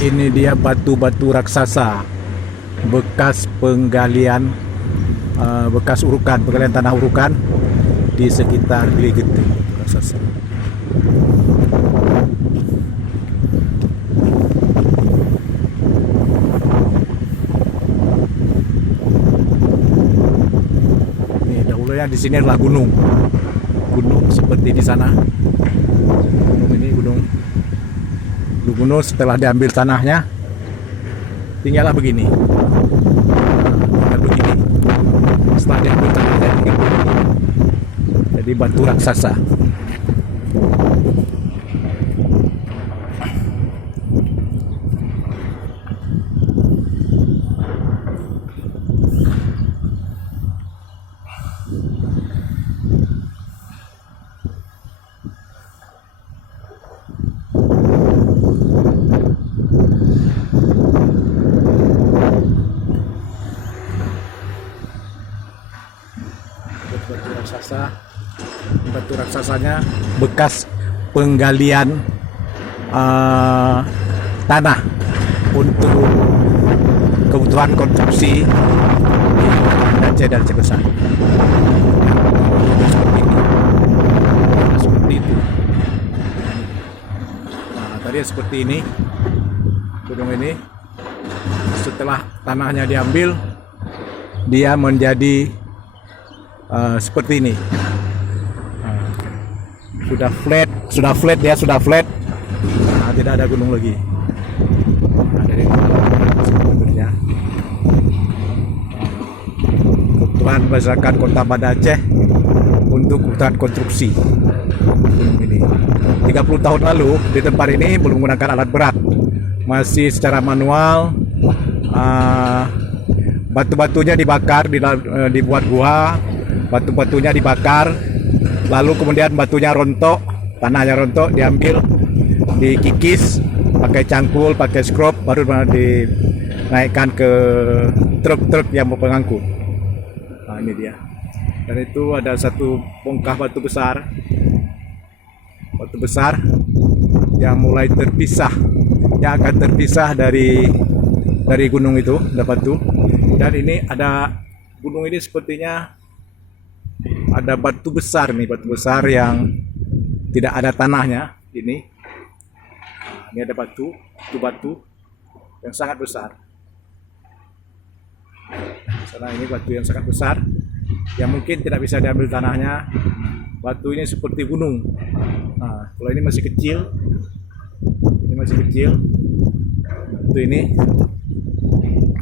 Ini dia batu-batu raksasa bekas penggalian, bekas penggalian tanah urukan di sekitar Gili Genting raksasa. Ini dahulunya di sini adalah gunung seperti di sana. Gunung setelah diambil tanahnya tinggallah begini. Setelah diambil tanahnya jadi batu raksasa. Batu raksasanya bekas penggalian tanah untuk kebutuhan konstruksi di Aceh dan Aceh Besar. Seperti itu. Nah, tadi seperti ini gunung ini. Setelah tanahnya diambil, dia menjadi seperti ini. Sudah flat dia sudah flat. Nah, tidak ada gunung lagi. Nah, dari sebenarnya kebutuhan masyarakat Kota Banda Aceh untuk kebutuhan konstruksi gunung ini. 30 tahun lalu di tempat ini belum menggunakan alat berat, masih secara manual. Batu-batunya dibakar, dibuat gua, batu-batunya dibakar, lalu kemudian batunya rontok, tanahnya rontok, diambil, dikikis pakai cangkul, pakai skrob, baru dinaikkan ke truk-truk yang pengangkut. Nah, ini dia. Dan itu ada satu bongkah batu besar yang mulai terpisah, yang akan terpisah dari gunung itu, ada batu. Dan ini ada gunung ini sepertinya ada batu besar yang tidak ada tanahnya. Ini ada batu yang sangat besar. Karena ini batu yang sangat besar yang mungkin tidak bisa diambil tanahnya. Batu ini seperti gunung. Nah, kalau ini masih kecil,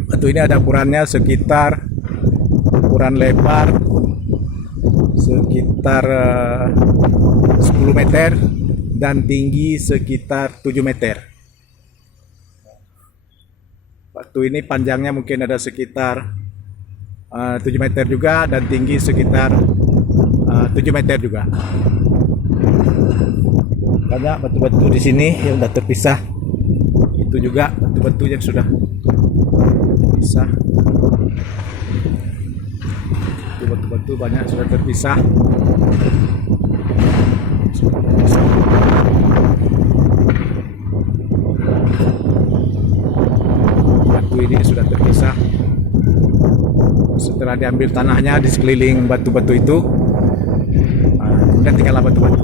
batu ini ada ukurannya sekitar, ukuran lebar sekitar 10 meter dan tinggi sekitar 7 meter. Batu ini panjangnya mungkin ada sekitar 7 meter juga dan tinggi sekitar 7 meter juga. Banyak batu-batu di sini yang sudah terpisah. Itu juga batu-batu yang sudah terpisah. Batu-batu banyak sudah terpisah. Batu ini sudah terpisah. Setelah diambil tanahnya di sekeliling batu-batu itu, kemudian tinggallah batu-batu.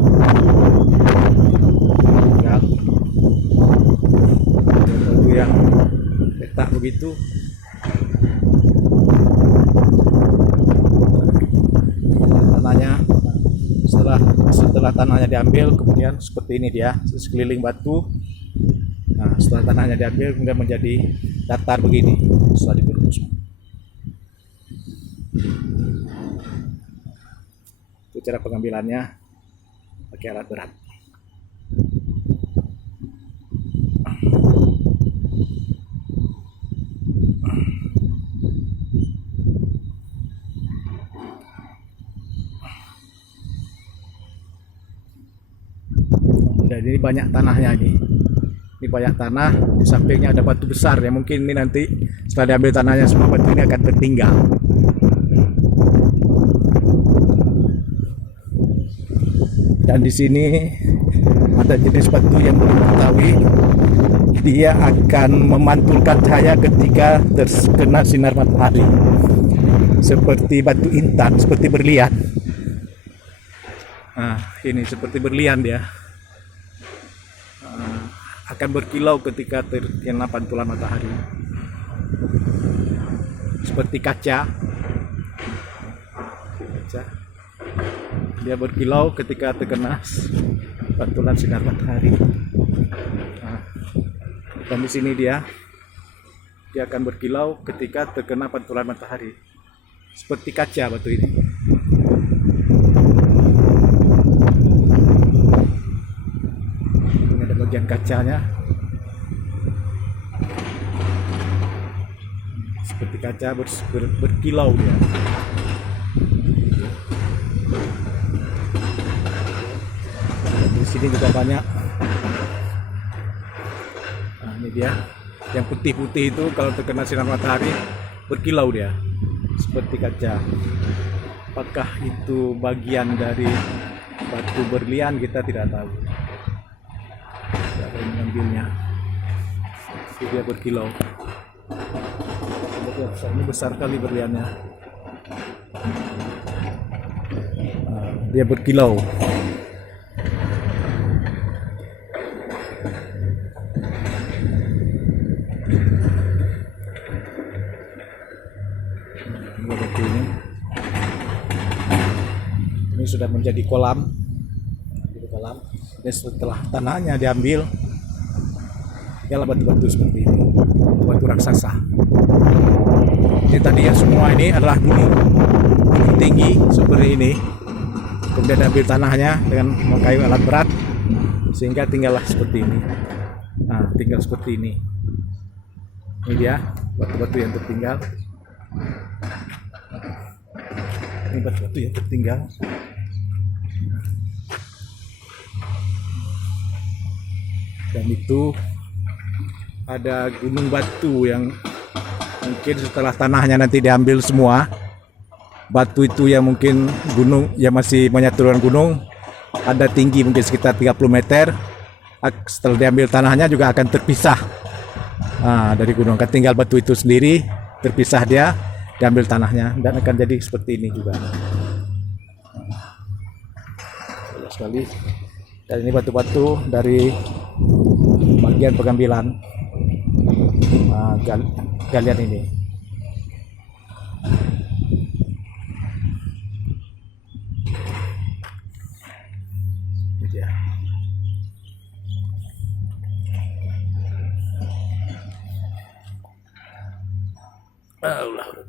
Batu yang letak begitu. Setelah tanahnya diambil, kemudian seperti ini dia, sekeliling batu. Nah, setelah tanahnya diambil, kemudian menjadi datar begini setelah dibungkus. Itu cara pengambilannya pakai alat berat. Jadi banyak tanahnya ini. Ini banyak tanah, di sampingnya ada batu besar ya, mungkin ini nanti setelah diambil tanahnya semua batu ini akan tertinggal. Dan di sini ada jenis batu yang belum diketahui, dia akan memantulkan cahaya ketika terkena sinar matahari, seperti batu intan, seperti berlian. Nah, ini seperti berlian dia. Akan berkilau ketika terkena pantulan matahari, seperti kaca. Dia berkilau ketika terkena pantulan sinar matahari. Nah, dan di sini dia akan berkilau ketika terkena pantulan matahari, seperti kaca batu ini. Ini ada bagian kacanya, seperti kaca berkilau dia. Di sini juga banyak. Nah, ini dia yang putih-putih itu, kalau terkena sinar matahari berkilau dia seperti kaca. Apakah itu bagian dari batu berlian, kita tidak tahu. Tidak ada yang mengambilnya. Jadi dia berkilau. Ini besar kali berliannya. Nah, dia berkilau. Ini sudah menjadi kolam. Dan setelah tanahnya diambil, tinggal batu-batu seperti ini, batu raksasa. Ini tadi ya, semua ini adalah gunung tinggi seperti ini. Kemudian diambil tanahnya dengan memakai alat berat, sehingga tinggallah seperti ini. Nah, tinggal seperti ini. Ini dia batu-batu yang tertinggal. Ini batu-batu yang tertinggal. Dan itu ada gunung batu yang mungkin setelah tanahnya nanti diambil semua, batu itu yang mungkin gunung yang masih menyatu dengan gunung, ada tinggi mungkin sekitar 30 meter. Setelah diambil tanahnya juga akan terpisah dari gunung, akan tinggal batu itu sendiri, terpisah dia, diambil tanahnya, dan akan jadi seperti ini juga. Banyak sekali. Dan ini batu-batu dari bagian pengambilan galian ini. Ini dia. Allah.